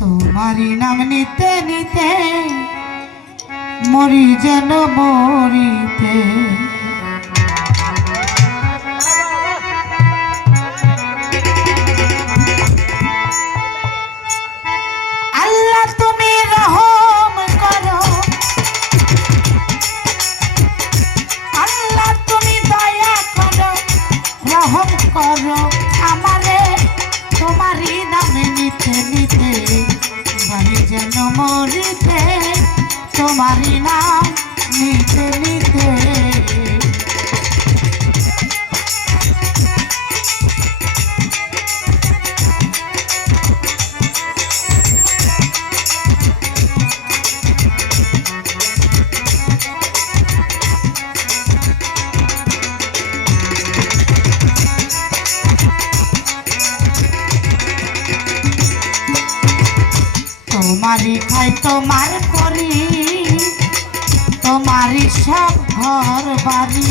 তোমারই নাম নিতে নিতে মরি যেন মরিতে। আল্লাহ তুমি রহম করো, আল্লাহ তুমি দয়া করো, রহম করো আমারে। তোমারই নামে নিতে নিতে মরি যেন মরিতে, তোমারই নাম নিতে নিতে। তোমারই খাই তোমার করি, তোমারই সব ঘর বাড়ি।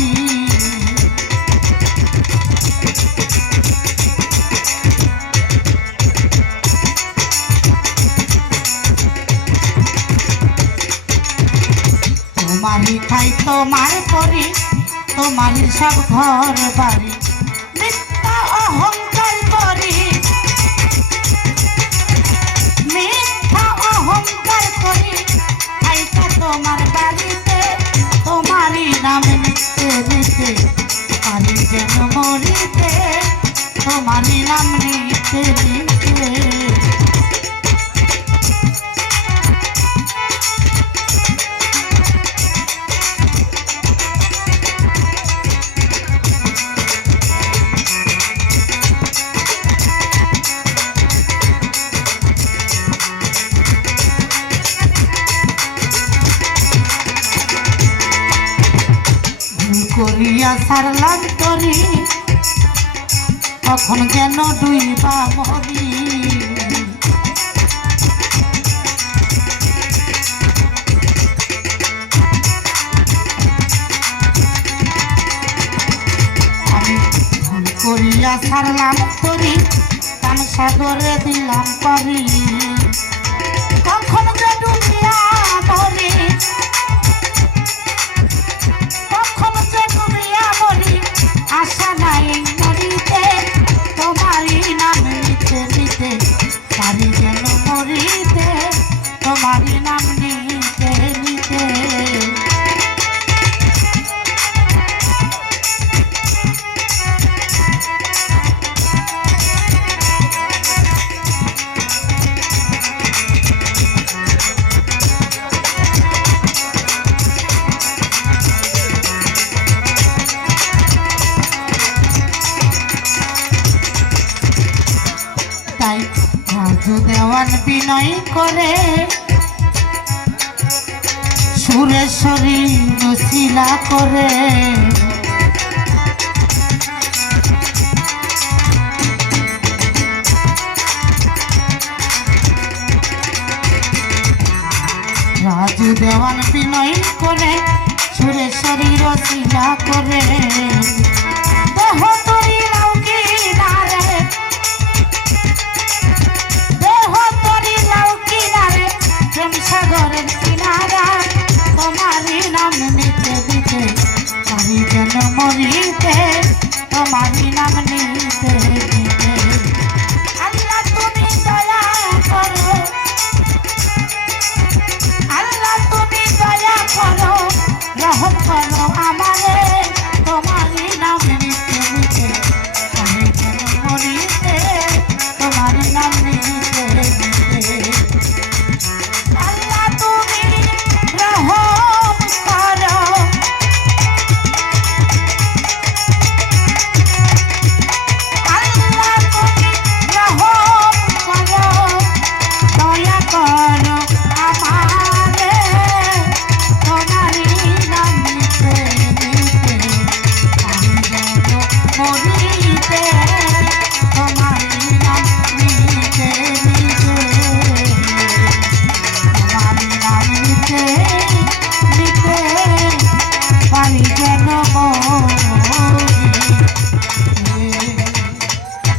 তোমারই খাই তোমার করি, তোমারই সব ঘর বাড়ি। মিথ্যা অহংকার করি, মিথ্যা অহংকার করি, খাইটা তোমার বাড়িতে। তোমারই নাম নিতে নিতে পারি যেন মরিতে, তোমারই নাম নিতে নিতে। করিয়া সারলাম তরি, তখন যেন ডুইবা মরি। আমি ভুল করিয়া সারলাম তরি, কান সাগরে দিলাম পারি। কখন যে ডুবিয়া মরি, আশা নাই মরিতে। তোমারই নাম নিতে নিতে পারি যেন মরিতে, তোমারই নাম নিতে নিতে। তাই রাজু দেওয়ান বিনয় করে সুরেশ্বরী নশিলা করে। রাজু দেওয়ান বিনয় করে সুরেশ্বরী রসিলা করে। দেহ